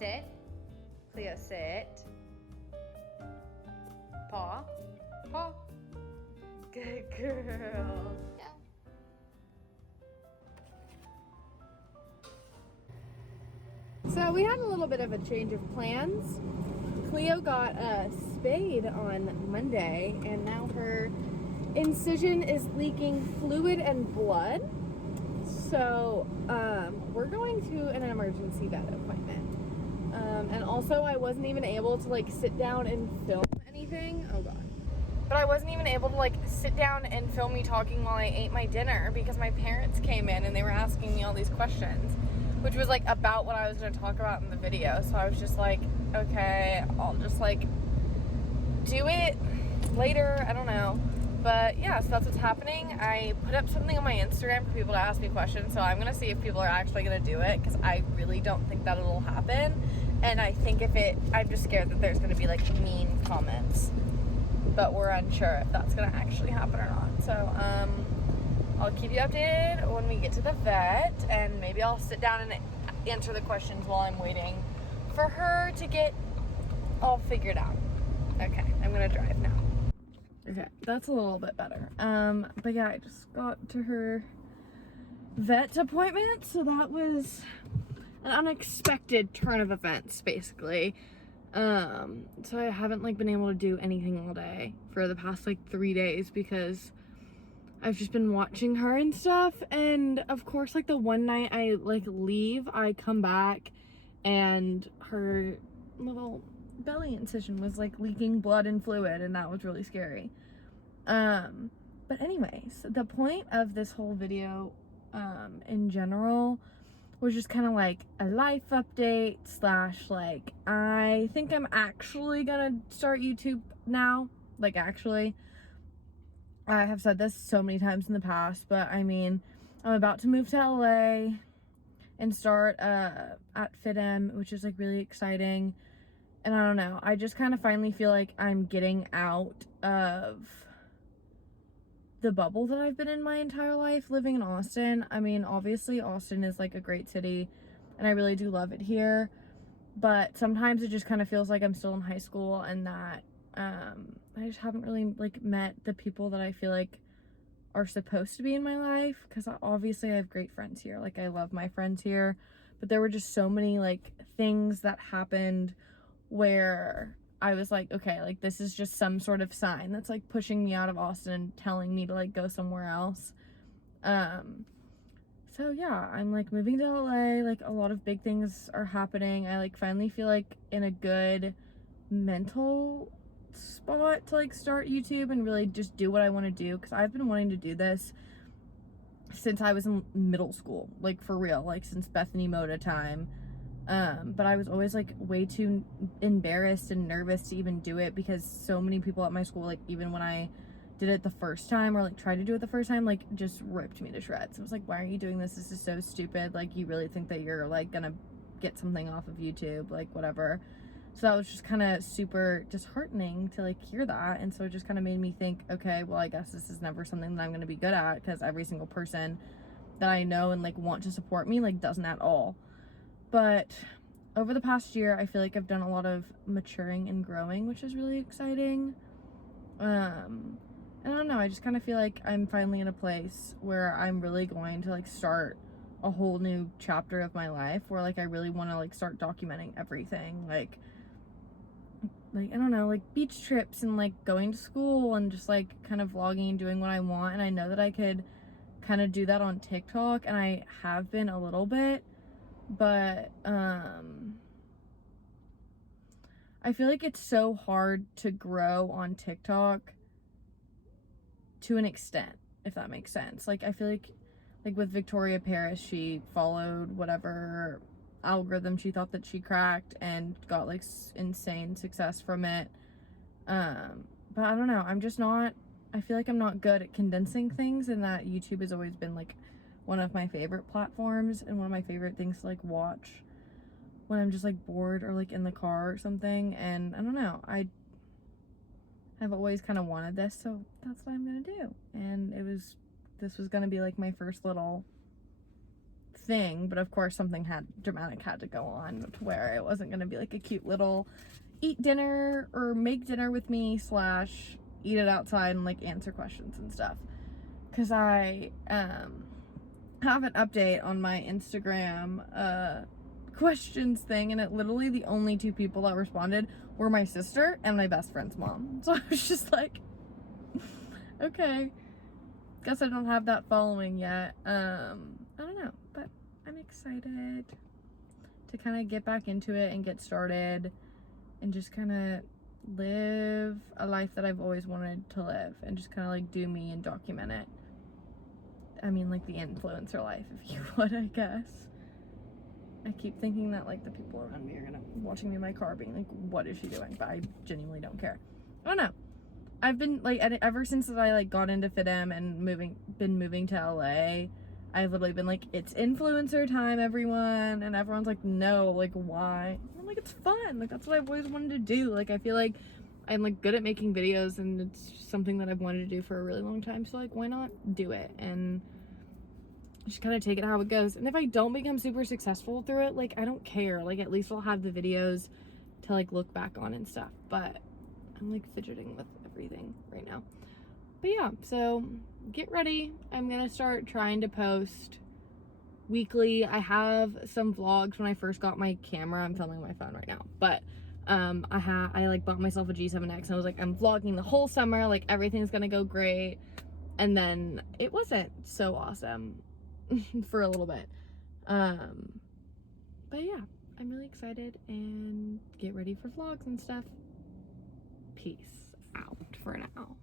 Sit. Cleo, sit. Paw. Paw. Good girl. Yeah. So we had a little bit of a change of plans. Cleo got spayed on Monday, and now her incision is leaking fluid and blood. So we're going to an emergency vet appointment. And also I wasn't even able to like sit down and film anything. Oh god. But I wasn't even able to like sit down and film me talking while I ate my dinner because my parents came in and they were asking me all these questions, which was like about what I was going to talk about in the video. So I was just like, okay, I'll just like do it later. I don't know. But yeah, so that's what's happening. I put up something on my Instagram for people to ask me questions, so I'm gonna see if people are actually gonna do it, because I really don't think that it'll happen. And I think I'm just scared that there's gonna be like mean comments, but we're unsure if that's gonna actually happen or not. So I'll keep you updated when we get to the vet, and maybe I'll sit down and answer the questions while I'm waiting for her to get all figured out. Okay, I'm gonna drive now. Okay, that's a little bit better. But yeah, I just got to her vet appointment, so that was an unexpected turn of events, basically. So I haven't like been able to do anything all day for the past like 3 days because I've just been watching her and stuff. And of course, like the one night I like leave, I come back and her little belly incision was like leaking blood and fluid, and that was really scary. But anyways, the point of this whole video in general was just kind of like a life update slash like I think I'm actually gonna start YouTube now. Like actually, I have said this so many times in the past, but I mean, I'm about to move to LA and start at FitM, which is like really exciting. And I don't know, I just kind of finally feel like I'm getting out of the bubble that I've been in my entire life living in Austin. I mean, obviously Austin is like a great city and I really do love it here, but sometimes it just kind of feels like I'm still in high school, and that I just haven't really like met the people that I feel like are supposed to be in my life, because obviously I have great friends here. Like I love my friends here, but there were just so many like things that happened where I was like, okay, like this is just some sort of sign that's like pushing me out of Austin and telling me to like go somewhere else. So yeah, I'm like moving to LA, like a lot of big things are happening. I like finally feel like in a good mental spot to like start YouTube and really just do what I want to do, because I've been wanting to do this since I was in middle school, like for real, like since Bethany Moda time. But I was always like way too embarrassed and nervous to even do it, because so many people at my school, like even when I did it the first time or like tried to do it the first time, like just ripped me to shreds. I was like, why are you doing this? This is so stupid. Like you really think that you're like gonna get something off of YouTube, like whatever. So that was just kind of super disheartening to like hear that. And so it just kind of made me think, okay, well I guess this is never something that I'm gonna be good at, because every single person that I know and like want to support me like doesn't at all. But over the past year, I feel like I've done a lot of maturing and growing, which is really exciting. And I don't know, I just kind of feel like I'm finally in a place where I'm really going to like start a whole new chapter of my life, where like I really want to like start documenting everything, like I don't know, like beach trips and like going to school and just like kind of vlogging and doing what I want. And I know that I could kind of do that on TikTok, and I have been a little bit, but I feel like it's so hard to grow on TikTok to an extent, if that makes sense. Like I feel like with Victoria Paris, she followed whatever algorithm she thought that she cracked and got like insane success from it. But I don't know, I'm just not, I feel like I'm not good at condensing things, and that YouTube has always been like one of my favorite platforms and one of my favorite things to like watch when I'm just like bored or like in the car or something. And I don't know, I've always kind of wanted this, so that's what I'm gonna do. And this was gonna be like my first little thing, but of course something dramatic had to go on to where it wasn't going to be like a cute little eat dinner or make dinner with me / eat it outside and like answer questions and stuff. Because I have an update on my Instagram questions thing, and it literally, the only 2 people that responded were my sister and my best friend's mom. So I was just like, okay, guess I don't have that following yet. I don't know, but I'm excited to kind of get back into it and get started and just kind of live a life that I've always wanted to live, and just kind of like do me and document it. I mean, like the influencer life, if you would, I guess. I keep thinking that like the people around me are gonna watching me in my car being like, what is she doing? But I genuinely don't care. I don't know. I've been like, ever since that I like got into FitM and been moving to LA, I've literally been like, it's influencer time, everyone. And everyone's like, no, like why? And I'm like, it's fun. Like that's what I've always wanted to do. Like I feel like I'm like good at making videos, and it's something that I've wanted to do for a really long time. So like, why not do it? And just kind of take it how it goes. And if I don't become super successful through it, like I don't care. Like at least I'll have the videos to like look back on and stuff. But I'm like fidgeting with everything right now. But yeah, so get ready. I'm gonna start trying to post weekly. I have some vlogs when I first got my camera. I'm filming my phone right now, but I like bought myself a G7X, and I was like, I'm vlogging the whole summer, like everything's gonna go great. And then it wasn't so awesome for a little bit. But yeah, I'm really excited, and get ready for vlogs and stuff. Peace out for now.